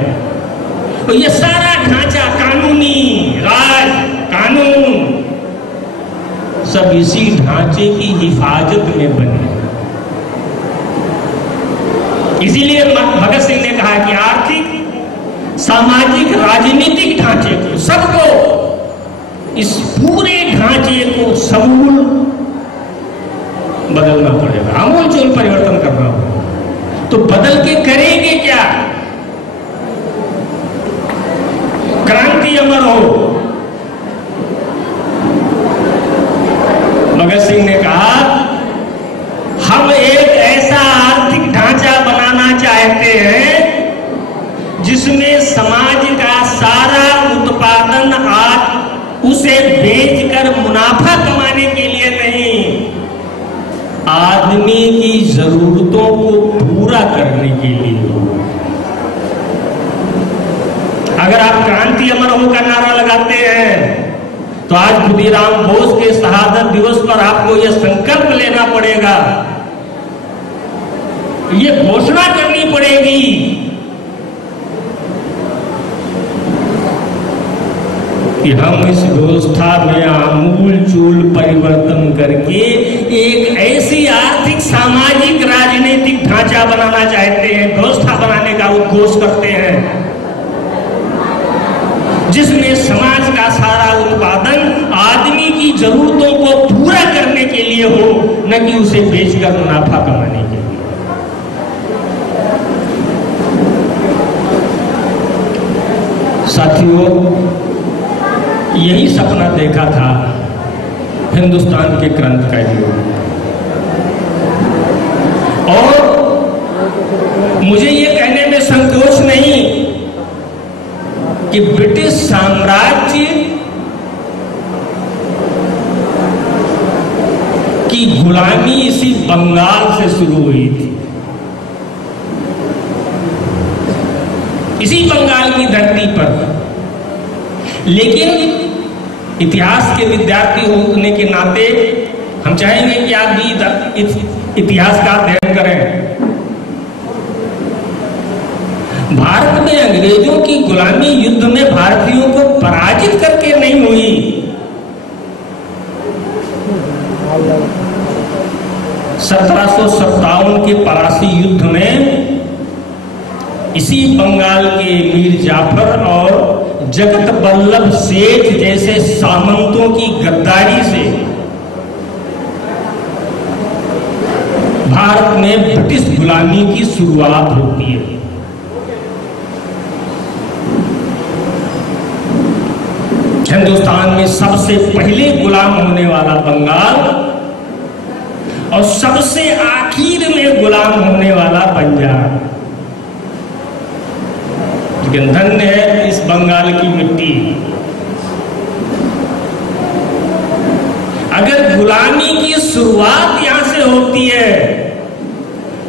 तो ये सारा ढांचा, कानूनी राज, कानून, सब इसी ढांचे की हिफाजत में बने। इसीलिए भगत सिंह ने कहा कि आर्थिक सामाजिक राजनीतिक ढांचे को, सबको, इस पूरे ढांचे को समूल बदलना पड़ेगा, आमूल चूल परिवर्तन करना होगा। तो बदल के करेंगे क्या? क्रांति अमर हो। भगत सिंह ने कहा हम एक ऐसा आर्थिक ढांचा बनाना चाहते हैं जिसमें समाज का सारा उत्पादन आज उसे बेचकर मुनाफा कमाने के लिए नहीं, आदमी की जरूरतों को पूरा करने के लिए हो। अगर आप क्रांति अमर हो का नारा लगाते हैं तो आज खुदीराम बोस के शहादत दिवस पर आपको यह संकल्प लेना पड़ेगा, ये घोषणा करनी पड़ेगी कि हम इस व्यवस्था में आमूल चूल परिवर्तन करके एक ऐसी आर्थिक सामाजिक राजनीतिक ढांचा बनाना चाहते हैं, व्यवस्था बनाने का उद्घोष करते हैं, जिसमें समाज का सारा उत्पादन आदमी की जरूरतों को पूरा करने के लिए हो, न कि उसे बेचकर मुनाफा कमाने के लिए। साथियों, यही सपना देखा था हिंदुस्तान के क्रांतिकारियों, और मुझे ये कहने में संकोच नहीं कि ब्रिटिश साम्राज्य की गुलामी इसी बंगाल से शुरू हुई थी, इसी बंगाल की धरती पर। लेकिन इतिहास के विद्यार्थी होने के नाते हम चाहेंगे कि आप भी इतिहास का अध्ययन करें। भारत में अंग्रेजों की गुलामी युद्ध में भारतीयों को पराजित करके नहीं हुई। 1757 के पलासी युद्ध में इसी बंगाल के मीर जाफर और जगत वल्लभ सेठ जैसे सामंतों की गद्दारी से भारत में ब्रिटिश गुलामी की शुरुआत होती है। हिंदुस्तान में सबसे पहले गुलाम होने वाला बंगाल और सबसे आखिर में गुलाम होने वाला पंजाब। लेकिन धन्य है इस बंगाल की मिट्टी। अगर गुलामी की शुरुआत यहां से होती है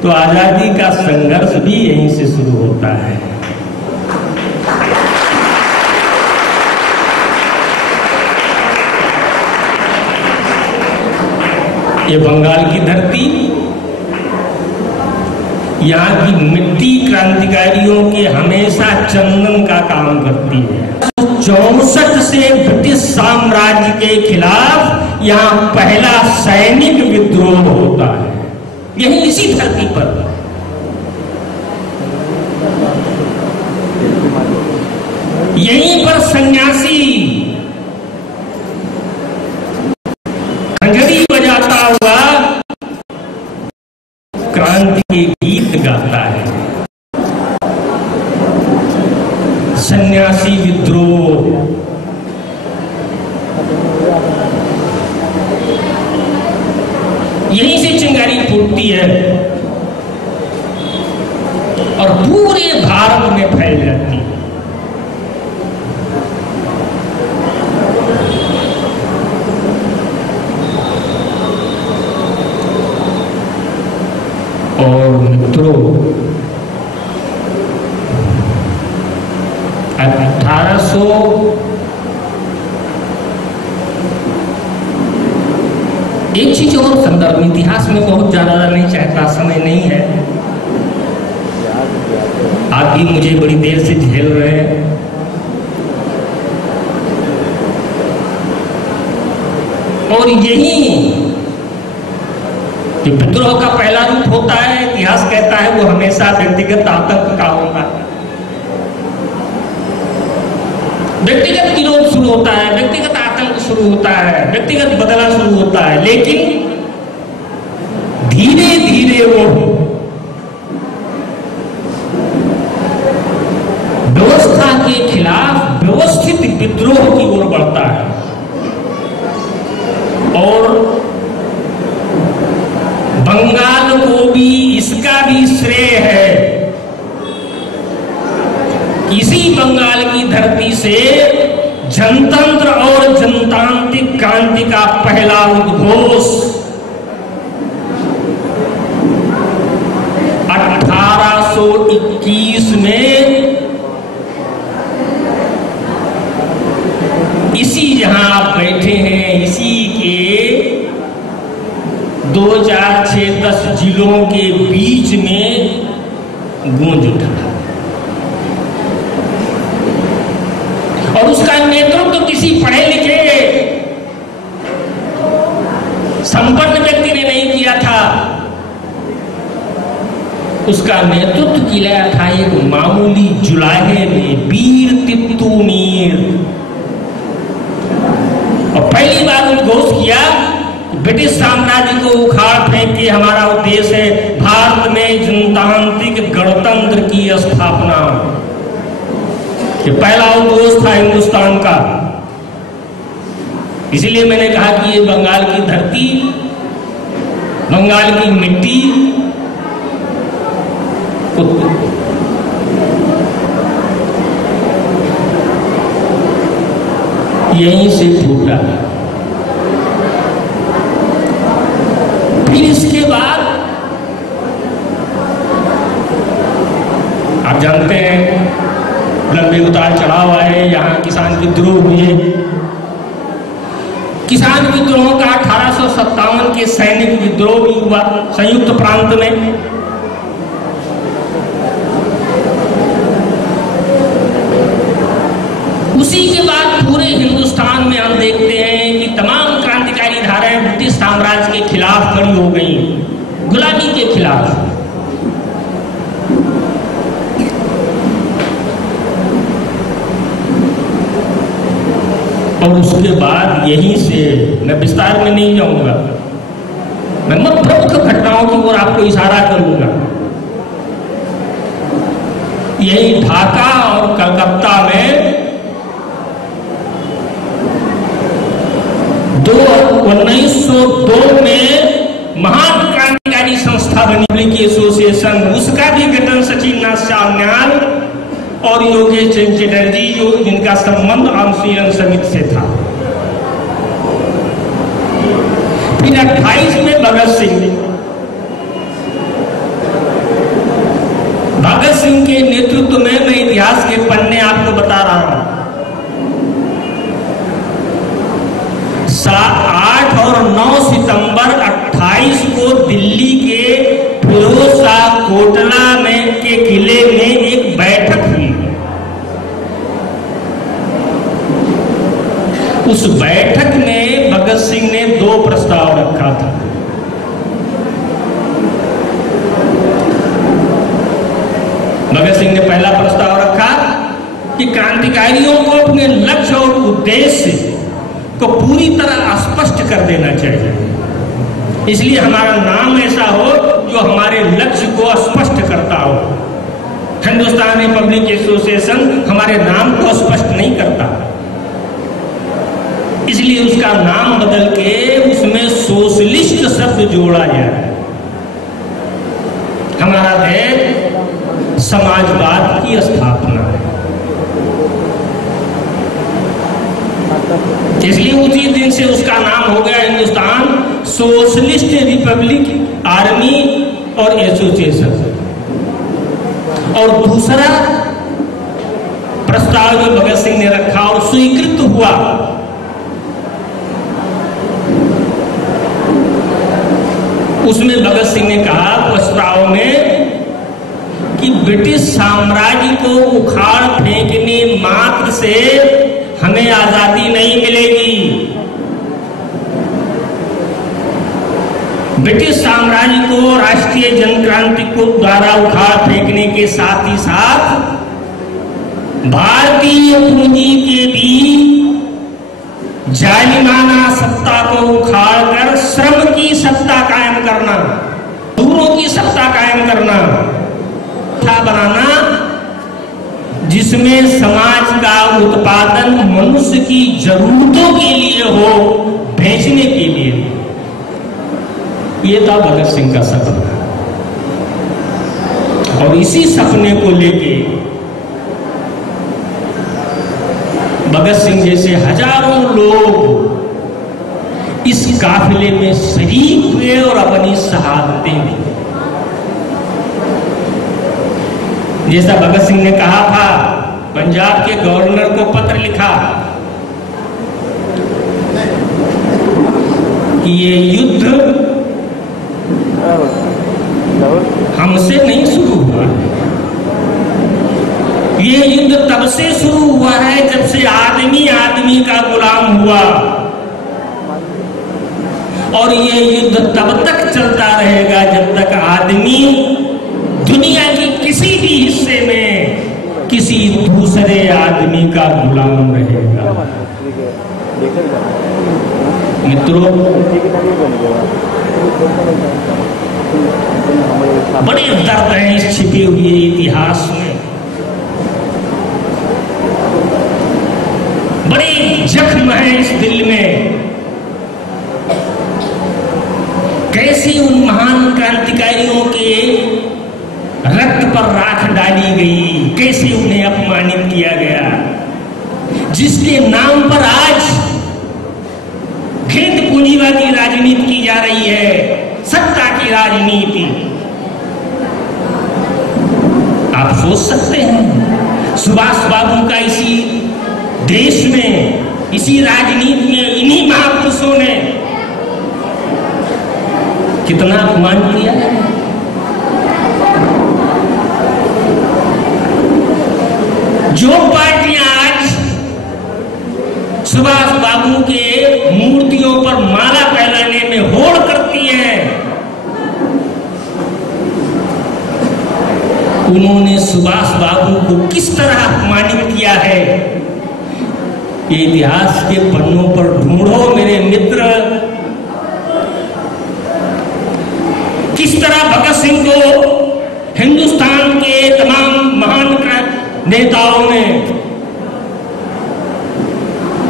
तो आजादी का संघर्ष भी यहीं से शुरू होता है। ये बंगाल की धरती, यहाँ की मिट्टी क्रांतिकारियों के हमेशा चंदन का काम करती है। 64 से ब्रिटिश साम्राज्य के खिलाफ यहाँ पहला सैनिक विद्रोह होता है, यही इसी धरती पर। यहीं पर सन्यासी खंजरी बजाता हुआ क्रांति के गीत गाता है। सन्यासी विद्रोह यहीं से चिंगारी फूटती है और पूरे भारत में फैल जाती है। और मित्रों, 1800 एक चीज और संदर्भ इतिहास में बहुत ज्यादा नहीं चाहता, समय नहीं है, आप भी मुझे बड़ी देर से झेल रहे हैं। और यही विद्रोह का पहला रूप होता है, इतिहास कहता है वो हमेशा व्यक्तिगत आतंक का होता है। व्यक्तिगत विरोध शुरू होता है, व्यक्तिगत आतंक शुरू होता है, व्यक्तिगत बदला शुरू होता है, लेकिन धीरे धीरे वो व्यवस्था के खिलाफ व्यवस्थित विद्रोह की ओर बढ़ता है। और बंगाल को भी इसका भी श्रेय है। इसी बंगाल की धरती से जनतंत्र और जनतांत्रिक क्रांति का पहला उद्घोष 1821 में इसी जहां आप बैठे हैं, इसी के 2006-10 जिलों के बीच में गूंज उठा और उसका नेतृत्व तो किसी पढ़े लिखे संपन्न व्यक्ति ने नहीं किया था। उसका नेतृत्व किया था एक मामूली जुलाहे में वीर तित्तू मीर। और पहली बार उद्घोष किया ब्रिटिश साम्राज्य को उखाड़ फेंक के हमारा उद्देश्य है भारत में जनतांत्रिक गणतंत्र की स्थापना। कि पहला उद्घोष था हिंदुस्तान का। इसलिए मैंने कहा कि ये बंगाल की धरती, बंगाल की मिट्टी यहीं से फूटा। फिर इसके बाद आप जानते हैं लंबे उतार चढ़ाव आए, यहाँ किसान विद्रोह हुए। किसान विद्रोह का 1857 के सैनिक विद्रोह भी हुआ संयुक्त प्रांत में। उसी के बाद पूरे हिंदुस्तान में हम देखते हैं कि तमाम क्रांतिकारी धाराएं ब्रिटिश साम्राज्य के खिलाफ खड़ी हो गई, गुलामी के खिलाफ। और उसके बाद यहीं से, मैं विस्तार में नहीं जाऊंगा, मैं प्रमुख घटनाओं की ओर आपको इशारा करूंगा। यही ढाका और कलकत्ता में 1902 में महान क्रांतिकारी संस्था बनी पब्लिक एसोसिएशन। उसका भी गठन सचिंद्रनाथ सान्याल और योगेश चंद्र चटर्जी, जो जिनका संबंध अनुशीलन समिति से था। फिर 28 में भगत सिंह के नेतृत्व में, मैं इतिहास के पन्ने आपको बता रहा हूं, 8 और 9 सितंबर 28 को दिल्ली के फिरोज शाह कोटला में के किले में एक बैठक हुई। उस बैठक में भगत सिंह ने 2 प्रस्ताव रखा था। भगत सिंह ने पहला प्रस्ताव रखा कि क्रांतिकारियों को अपने लक्ष्य और उद्देश्य को पूरी तरह स्पष्ट कर देना चाहिए। इसलिए हमारा नाम ऐसा हो जो हमारे लक्ष्य को स्पष्ट करता हो। हिंदुस्तान रिपब्लिक एसोसिएशन हमारे नाम को स्पष्ट नहीं करता, इसलिए उसका नाम बदल के उसमें सोशलिस्ट शब्द जोड़ा जाए। हमारा ध्येय समाजवाद की स्थापना है। इसलिए उसी दिन से उसका नाम हो गया हिंदुस्तान सोशलिस्ट रिपब्लिक आर्मी और एसोसिएशन। और दूसरा प्रस्ताव जो भगत सिंह ने रखा और स्वीकृत हुआ, उसमें भगत सिंह ने कहा प्रस्ताव में कि ब्रिटिश साम्राज्य को उखाड़ फेंकने मात्र से हमें आजादी नहीं मिलेगी। ब्रिटिश साम्राज्य को राष्ट्रीय जनक्रांति को द्वारा उखाड़ फेंकने के साथ ही साथ भारतीय पूंजी के भी जालिमाना सत्ता को उखाड़कर श्रम की सत्ता कायम करना, दूरों की सत्ता कायम करना, बनाना जिसमें समाज का उत्पादन मनुष्य की जरूरतों के लिए हो, बेचने के लिए। ये था भगत सिंह का सपना। और इसी सपने को लेके भगत सिंह जैसे हजारों लोग इस काफिले में शरीक हुए और अपनी शहादतें दी। जैसा भगत सिंह ने कहा था, पंजाब के गवर्नर को पत्र लिखा कि ये युद्ध हमसे नहीं शुरू हुआ, ये युद्ध तब से शुरू हुआ है जब से आदमी आदमी का गुलाम हुआ, और ये युद्ध तब तक चलता रहेगा जब तक आदमी दुनिया की किसी भी हिस्से में किसी दूसरे आदमी का गुलाम रहेगा। मित्रों, बड़े दर्द हैं इस छिपे हुए इतिहास में। बड़े जख्म है इस दिल में। कैसे उन महान क्रांतिकारियों के रक्त पर राख डाली गई, कैसे उन्हें अपमानित किया गया, जिसके नाम पर आज खेत पूंजीवादी राजनीति की जा रही है, सत्ता की राजनीति। आप सोच सकते हैं सुभाष बाबू का इसी देश में, इसी राजनीति में इन्हीं महापुरुषों ने कितना अपमान किया है। जो पार्टियां आज सुभाष बाबू के मूर्तियों पर माला पहनाने में होड़ करती हैं, उन्होंने सुभाष बाबू को किस तरह अपमानित किया है, ये इतिहास के पन्नों पर ढूंढो मेरे मित्र। किस तरह भगत सिंह को हिंदुस्तान के तमाम महान नेताओं ने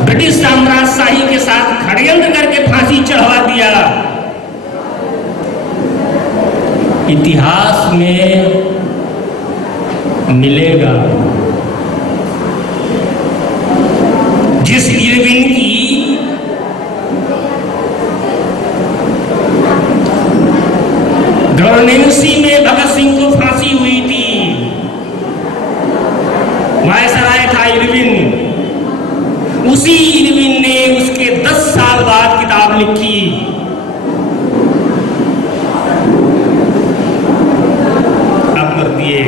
ब्रिटिश साम्राज्यशाही के साथ षड्यंत्र करके फांसी चढ़वा दिया। इतिहास में मिलेगा जिस इरविन की गवर्नेंसी में भगत सिंह को फांसी हुई थी, वायसराय था इरविन, उसी इरविन ने उसके 10 साल बाद किताब लिखी। आप कर दिए।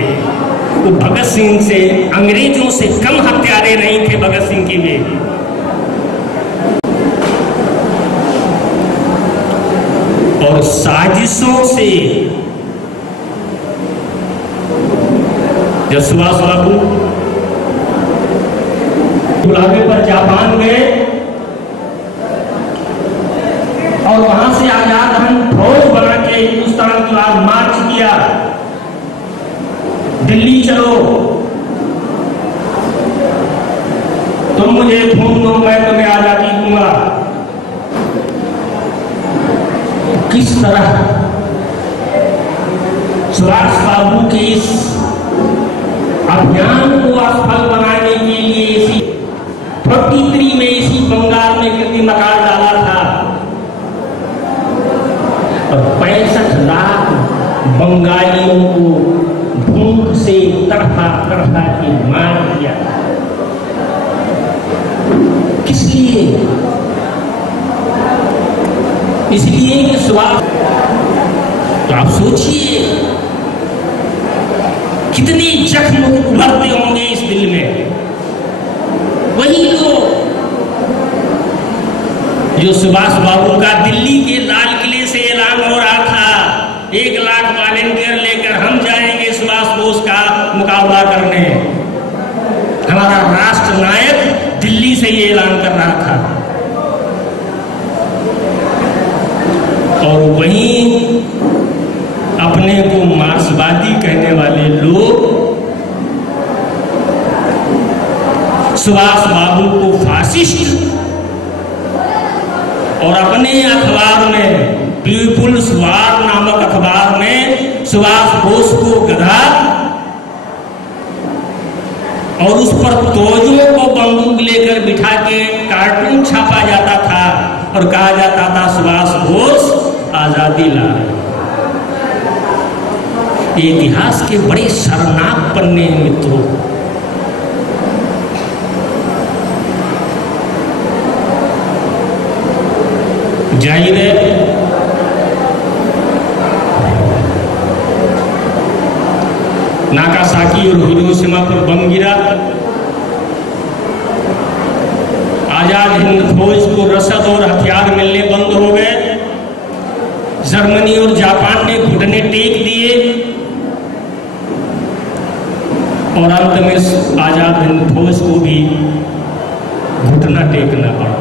वो भगत सिंह से, अंग्रेजों से कम हत्यारे नहीं थे भगत सिंह की भी। और साजिशों से जब सुभाष बाबू बुलावे पर जापान गए और वहां से आजाद हिंद फौज बना के हिंदुस्तान की ओर मार्च किया, दिल्ली चलो, तुम मुझे खून दो मैं तुम्हें आजादी दूंगा। किस तरह सुभाष बाबू के इस अभियान को असफल बनाने के लिए इसी 43 में इसी बंगाल में कृत्रिम आकार डाला था और 65 लाख बंगालियों को भूख से तड़पा तड़पा के मार दिया। किस लिए? इसलिए कि सुभाष, तो आप सोचिए कितने जख्म उभरते होंगे इस दिल में। वही तो जो सुभाष बाबू का दिल्ली के लाल किले से ऐलान हो रहा था, 1 लाख वॉलेंटियर लेकर हम जाएंगे सुभाष बोस का मुकाबला करने। हमारा राष्ट्र नायक दिल्ली से ये ऐलान कर रहा था। और वहीं अपने को मार्क्सवादी कहने वाले लोग सुभाष बाबू को फासिस्ट और अपने अखबार में, पीपुल्स वार नामक अखबार में सुभाष बोस को गधा और उस पर तोजों को बंदूक लेकर बिठा के कार्टून छापा जाता था और कहा जाता था सुभाष बोस आजादी ला। ये इतिहास के बड़े शर्मनाक पन्ने हैं मित्रों। जाहिर है नागासाकी और हिरोशिमा पर बम गिरा, आजाद हिंद फौज को रसद और हथियार मिलने बंद हो गए, जर्मनी और जापान ने घुटने टेक दिए और अंत में आजाद हिंद फौज को भी घुटना टेकना पड़ा।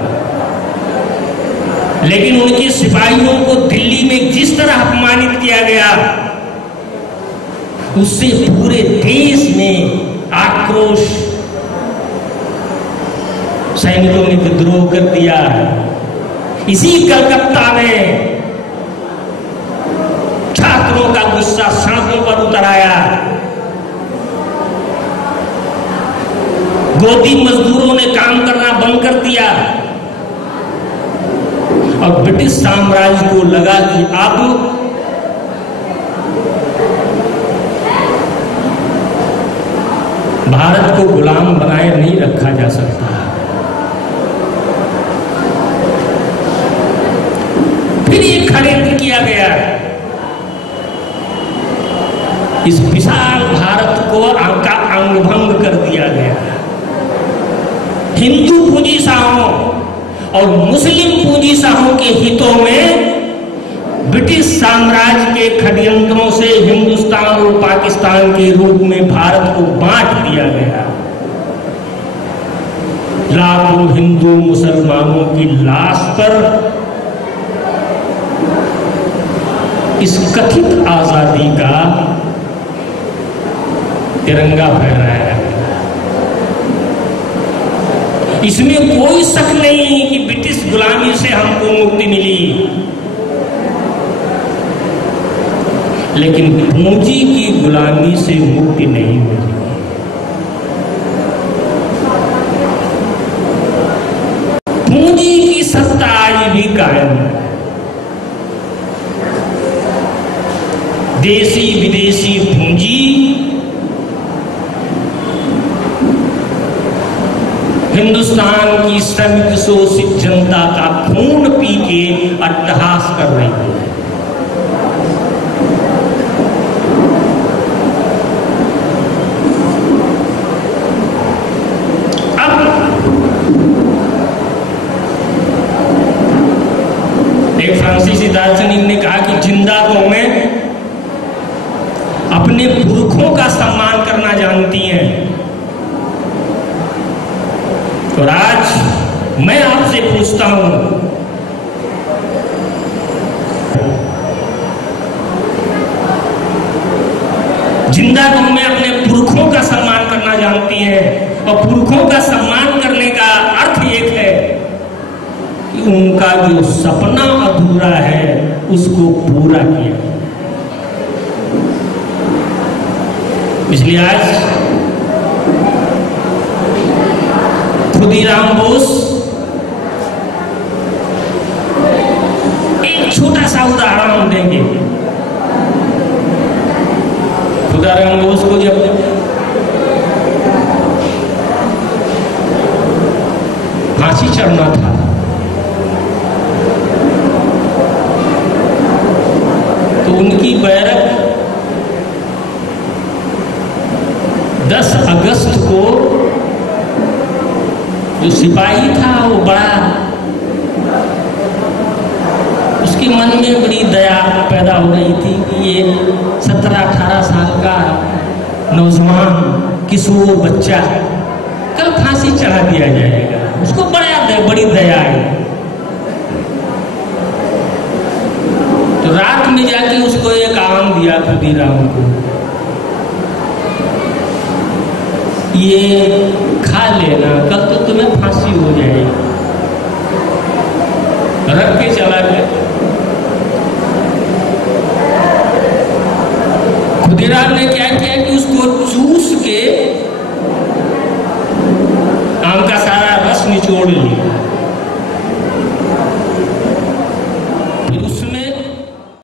लेकिन उनके सिपाहियों को दिल्ली में जिस तरह अपमानित किया गया, उससे पूरे देश में आक्रोश सैनिकों ने विद्रोह कर दिया। इसी कलकत्ता में छात्रों का गुस्सा सड़कों पर उतर आया। गोदी मजदूरों ने काम करना बंद कर दिया और ब्रिटिश साम्राज्य को लगा कि अब भारत को गुलाम बनाए नहीं रखा जा सकता। फिर ये षड्यंत्र किया गया, इस विशाल भारत को अंगभंग कर दिया गया। हिंदू पूंजीशाहों और मुस्लिम पूंजीशाहों के हितों में ब्रिटिश साम्राज्य के षड्यंत्रों से हिंदुस्तान और पाकिस्तान के रूप में भारत को बांट दिया गया। लाखों हिंदू मुसलमानों की लाश पर इस कथित आजादी का तिरंगा फहराया गया। इसमें कोई शक नहीं कि ब्रिटिश गुलामी से हमको मुक्ति मिली, लेकिन पूंजी की गुलामी से मुक्ति नहीं मिली। पूंजी की सत्ता आज भी कायम है। देसी विदेशी पूंजी हिंदुस्तान की श्रमिक शोषित जनता का खून पी के अट्टहास कर रही है। फ्रांसीसी दार्शनिक ने कहा कि जिंदा कौमें अपने पुरखों का सम्मान करना जानती हैं। और आज मैं आपसे पूछता हूं, जिंदा कौमें अपने पुरखों का सम्मान करना जानती हैं और पुरखों का सम्मान करने का अर्थ एक है कि उनका जो सपना अधूरा है उसको पूरा किया। इसलिए आज खुदीराम बोस एक छोटा सा उदाहरण हम देंगे। खुदीराम बोस को जब फांसी चढ़ना था तो उनकी बैरक 10 अगस्त को जो सिपाही था वो बड़ा, उसके मन में बड़ी दया पैदा हो रही थी कि ये 17-18 साल का नौजवान किशोर बच्चा कल फांसी चढ़ा दिया जाएगा। उसको बड़ी दया आई। तो रात में जाके उसको एक आम दिया खुदीराम को, ये खा लेना, कल तो तुम्हें फांसी हो जाएगी। रख के चला गया। खुदीराम ने क्या किया कि उसको चूस के आम का सारा रस निचोड़ लिया